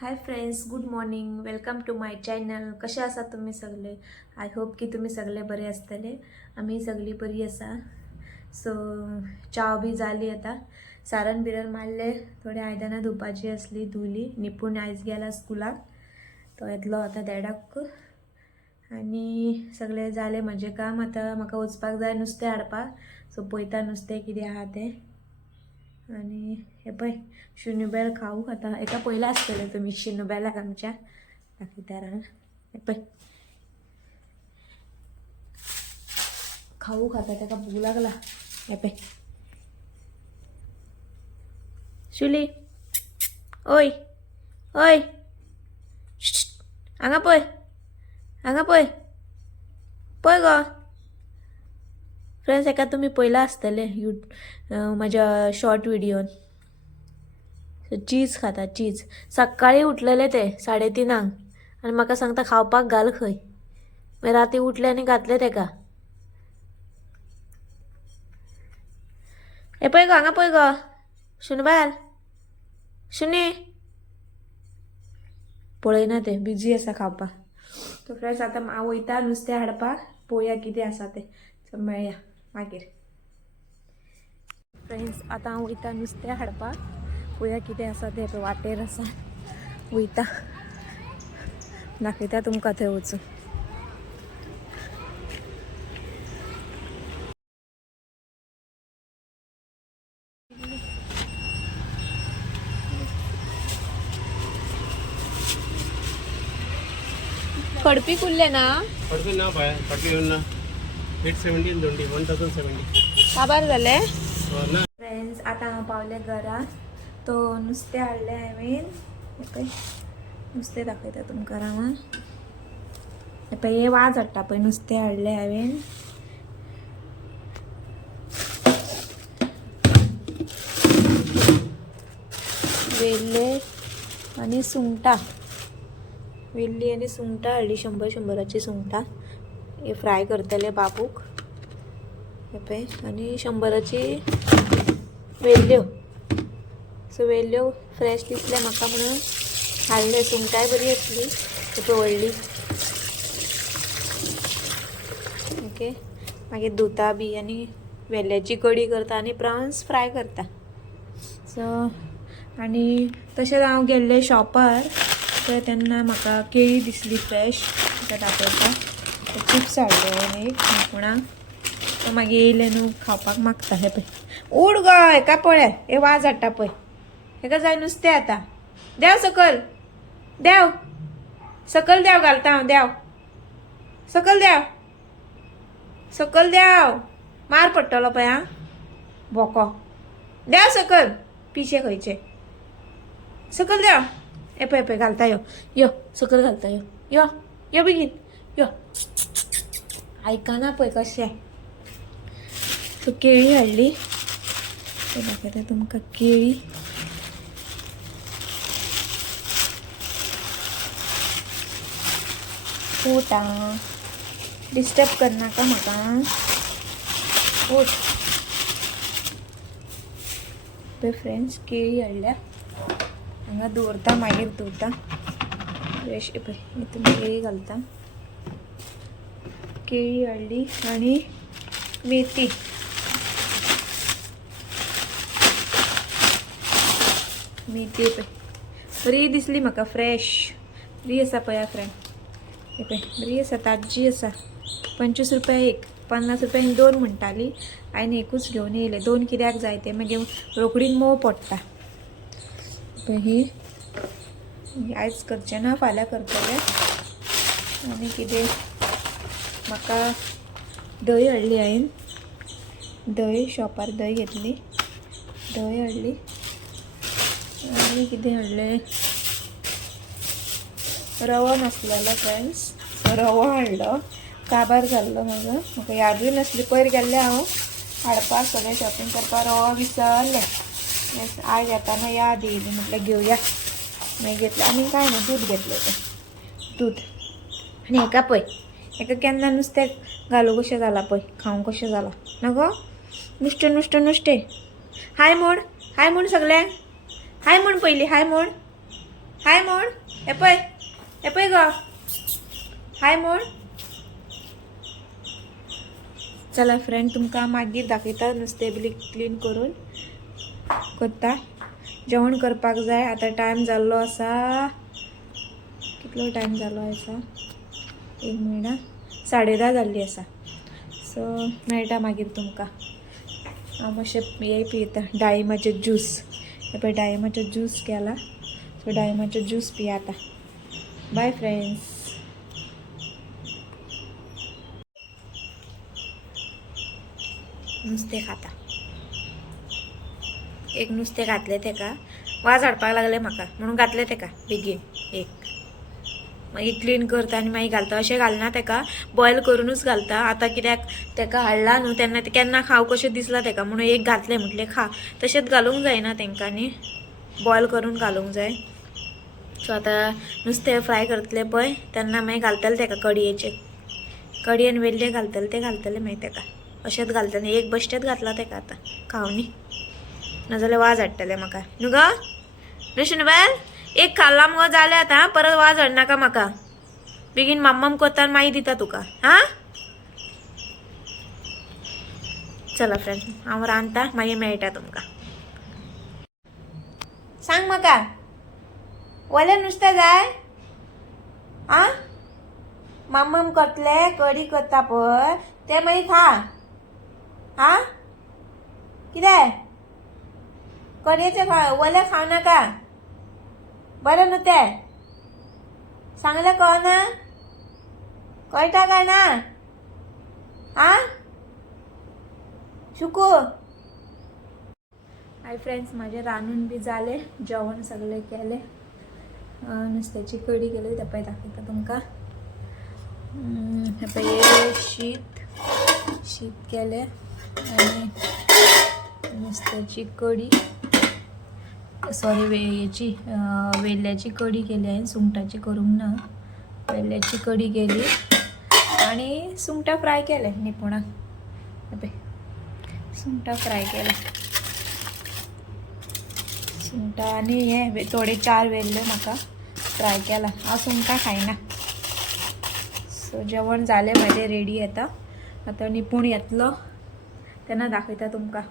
High friends, good morning. Welcome to my channel. कसे आसा तुम्ही सगळे? आय होप की तुम्ही सगळे बरे असतले. आम्ही सगळी बरी असा. सो चा बी झाली. आता सारण बिरण मारले. थोडे आयदनां धुपाची असली धुली. निपून आयज गेला स्कूलाक, तो येतलो आता देडाक. आणि सगळे झाले म्हणजे काम. आता म्हाका वचपाक जाय नुस्तें हाडपाक. सो पळयता नुस्तें कितें आहा तें. आणि हे पळय शुन्यूबेल खाऊ. आता एका पयला आसतले तुम्ही शुन्यूबेलाक आमच्या दाखयतारान. हे पळय खाऊ खाता, ताका भूक लागला. हे पळय शुली, ओय ओय हांगा पळय, हांगा पळय, पळय गो. फ्रेंड्स, एका तुम्ही पयला आसतले माझ्या शॉर्ट व्हिडिओन. चीज खाता, चीज. सकाळी उठलेले ते 3:30 आणि म्हाका सांगता खावपाक घाल खंय. मागीर राती उठले आनी घातले तेका. हे पळय गो, हांगा पळय गो शुनबाल, शुनी. पळयना ते बिजी आसा खावपाक. तो फ्रेंड्स, आता हांव वयता नुस्तें हाडपाक. पळोवया कितें आसा तें. मेळया मागीर. फ्रेंड्स, आता हांव वयता नुस्तें हाडपाक. पळोवया कितें आसा तें. वाटेर आसा, वयता, दाखयता तुमकां थंय वचून. कडपी कुल्ले ना? कडपी ना पाय, कडपी येऊन ना 870 दोंडी 1070. काबार जाले. ना फ्रेंड्स, आता हांव पावले घरा. तो नुस्तें हाडलें हांवें. हे पळय नुस्तें दाखयता तुमकां रावन. हे पळय हे वाज हाडटा पळय नुस्तें हाडलें हांवें. वेल्ले आनी सुंगटां. वेल्ली आनी सुंगटां हाडली. 100 सुंगटां. हे फ्राय करतले बाबूक. हे पळय आनी 100ची वेल्ल्यो. सो वेल्ल्यो फ्रेश दिसले म्हाका म्हणून हाडले. सुंगटाय बरी आसली. हे पळय व्हडली. ओके, मागीर धुता बी आनी वेल्ल्याची कडी करता आनी प्रॉन्स फ्राय करता. सो आनी तशेंच हांव गेल्ले शॉपार. तर तेन्ना म्हाका केळी दिसली फ्रेश. ताका दाखयता. चिप्स हाडले हांवें एक निपुणाक. तो मागीर येयले न्हू खावपाक मागता. हे पळय उड गो. हेका पळय, हे वाज हाडटा पळय. हेका जाय नुस्तें. आतां देव सकल, देव सकल, देव घालता हांव. देव सकल, देव सकल, देव. मार पडटलो पळय. आं बोको, देव सकल. पिशे खंयचे सकल, देव. हे पळय पळय घालता. यो यो सकल घालता. यो यो यो बेगीन यो. आयकना पळय कशें. सो केळी हाडली. ते दाखयता तुमकां केळी. उठ आं, डिस्टर्ब करनाका म्हाका. उठ. पळय फ्रेंड्स, केळी हाडल्या. हांगा दवरता, मागीर धुता. फ्रेश. पळय हितून केळी घालता. केळी हाडली आनी मेथी. मेथी पळय बरी दिसली म्हाका. फ्रेश बरी आसा पळया फ्रेंड. हे पळय बरी आसा, ताज्जी आसा. 25 रुपया एक. 50 रुपयांक 2 म्हणटाली. हांवें एकूच घेवन येयले. 2 कित्याक जाय ते मागीर रोकडीन मोव पडटा. पळय ही आयज करचें ना, फाल्यां करतले. आनी कितें म्हाका दही हाडली हांवें. दही शॉपार दही घेतली. दही हाडली आनी कितें हाडलें. रवो नासलेलो फ्रेंड्स, सो रवो हाडलो. काबार जाल्लो म्हाका यादूय नासली. पयर गेल्ले हांव हाडपाक सगळें शॉपिंग करपाक. रवो विसरलें. आयज येताना याद येयली. म्हटल्यार घेवया. मागीर घेतलें आनी कांय ना, दूद घेतलें. तें दूद. आनी हेका पळय, हेका केन्ना नुस्तें घालूं कशें जाला पळय. खावंक कशें जाला ना गो. नुस्तें नुस्तें नुस्तें. हाय म्हण, हाय म्हण सगळ्यांक. हाय म्हण पयलीं, हाय म्हण. हाय म्हण. हे पय ग. हाय म्हण. चला फ्रेंड, तुमका मागीर दाखयता नुस्तें बी क्लीन करून करता. जेवण करपाक जाय. आता टायम जाल्लो आसा. कितलो टायम जालो आसा? 1 मिनिट. 10:30 जाल्ली आसा. सो मेळटा मागीर तुमकां. हांव मातशें हे पियेता डाळिंबाचे ज्यूस. हे पळय डाळिंबाचे ज्यूस केला. सो डाळिंबाचे ज्यूस पिया आता. Bye friends. नुस्तें खाता. एक नुस्तें घातलें तेका. वाज हाडपाक लागले म्हाका म्हणून घातलें तेका बेगीन एक. मागीर क्लीन करता आनी मागीर घालता. अशें घालना तेका, बॉयल करूनच घालता. आतां कित्याक तेका हाडला न्हू तेन्ना ते केन्ना खाव कशें दिसला तेका म्हणून एक घातलें म्हटलें खा. तशेंच घालूंक जायना तेंकां न्ही, बॉयल करून घालूंक जाय. सो आतां नुस्तें फ्राय करतले पळय तेन्ना मागीर घालतले तेका कडयेचे. कडयेन वेल्ले घालतले मागीर तेका. अशेंच घालतले. एक बेश्टेच घातला तेका आतां खावनी, नाजाल्यार वाज हाडटले म्हाका. न्हू गो न्हू शुनबाल? एक खाल्ला मुगो जालें आतां. परत वाज हाडनाका म्हाका. बेगीन मम्मम कोता आनी मागीर दिता तुका. हा चला फ्रेंड, हांव रांदता मागीर मेळटा तुमकां. सांग म्हाका, वलें नुस्तें जाय? आ मम्मम कोतले कडी करता पळय ते मागीर खा. हा कितें कडयेचे वले खाव नाका. बरें न्हू तें? सांगलें कळना? कळटा काय ना? हा शुकू. हाय फ्रेंड्स, माझे रांदून बी जाले. जेवण सगळे केले. नुस्त्याची कडी केली. ते पळय दाखयता तुमकां. हे पळय शीत केले आनी नुस्त्याची कडी, सॉरी याची वेल्ल्याची कडी केली हांवें. सुंगटाची करूंक ना. वेल्ल्याची कडी केली आणि सुंगटां फ्राय केले निपुणाक. हे पळय सुंगटां फ्राय केले. सुंगटां आनी हे थोडे 4 वेल्ल्यो म्हाका फ्राय केला. हांव सुंगटां खायना. सो जेवण जालें म्हाजें रेडी येता. आतां निपूण येतलो तेन्ना दाखयता तुमकां.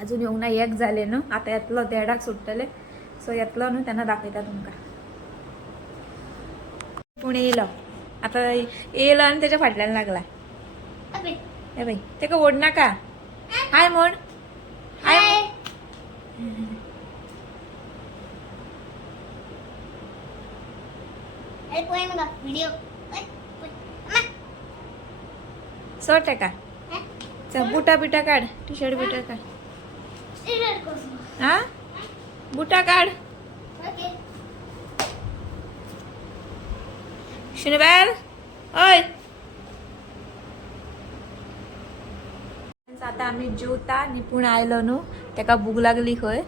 अजून येवंक ना, 1 जालें न्हू. आतां येतलो 1:30 सुट्टले. सो येतलो न्हू तेन्ना दाखयता तुमकां. पूण येयलो आतां. येयलो आनी तेच्या फाटल्यान लागला. हे बाई तेका ओड नाका. हाय म्हण. हाय. सोड तेका. चल बुटा बिटा काढ. टी शर्ट बिटा काढ. हा बुटा काढ. शुनबाल ओय. आता आम्ही जेवता. निपूण आयलो न्हू तेका भूक लागली खंय.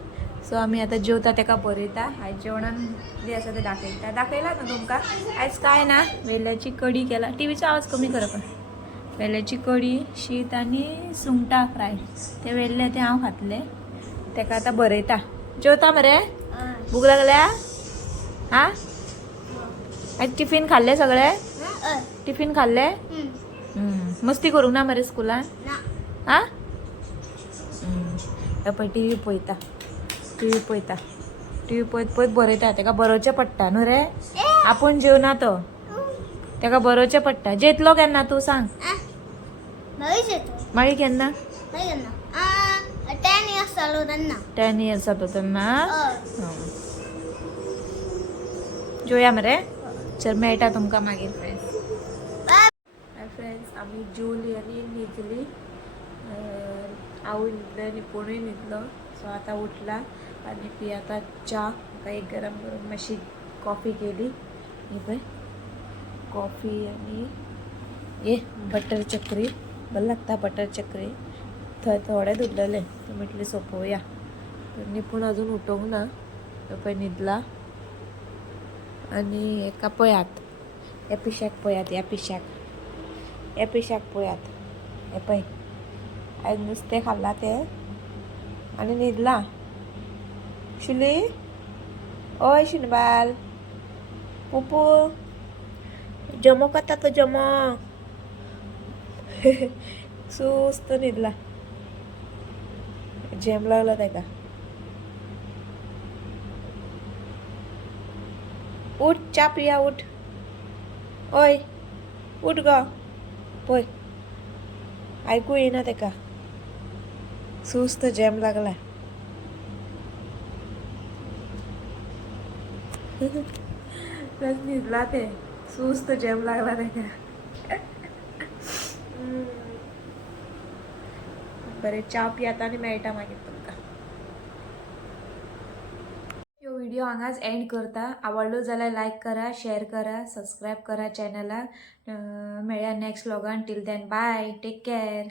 सो आम्ही आता जेवता तेका बरयता. आयज जेवणान कितें आसा तें दाखयला न्हू तुमकां. आयज काय ना, वेल्ल्याची कडी केला. टीव्हीचो आवाज कमी करप. वेल्ल्याची कडी, शीत आनी सुंगटां फ्राय. ते वेल्ले ते हांव खातले. तेका आतां बरयता. जेवता मरे? भूक लागल्या? हा आयज टिफीन खाल्ले सगळे? टिफीन खाल्ले? मस्ती करूंक ना मरे स्कुलान? हा पळय टीव्ही पळयता. टीव्ही पळयत पळयत बरयता. तेका बरोवचें पडटा न्हू रे. आपूण जेवना तो. तेका बरोवचें पडटा. जेतलो केन्ना तूं सांग? मागीर केन्ना? 10 years जालो तेन्ना. 10 years जातो तेन्ना. जोया मरे. चल मेळटा तुमकां मागीर फ्रेंड्स. हाय फ्रेंड्स, आमी जेवली आनी न्हिदली. आवय न्हिदलें, निपुणूय न्हिदलो. सो आतां उठला आनी पियाता च्या. म्हाका एक गरम गरम मातशी कॉफी केली. ही पळय कॉफी आनी हे बटर चक्री. बरें लागता बटर चक्री. थंय थोडेच उरलेले. ते म्हटलें सोंपोवया. निपूण अजून उठोंक ना. पळय न्हिदला. आनी हेका पळयात. ह्या पिश्याक पळयात. ह्या पिश्याक पळयात. हे पळय आयज नुस्तें खाल्लां तें आनी न्हिदला. शुली ओय शिनबाल पुपू जमो कता तो जमो सुस्त न्हिदला झेम लागला ताका उठ च्या पिया उठ ओय उठ गो पय ऐकू येईना ताका सुस्त झेम लागला बस न्हिदला ते सुस्त झेम लागला ताका बरें च्या पियाता आनी मेळटा मागीर तुमकां ह्यो व्हिडिओ हांगाच एंड करता आवडलो जाल्यार लायक करा शेअर करा सबस्क्राईब करा चॅनलाक मेळ्या नेक्स्ट व्लॉगान till then bye take care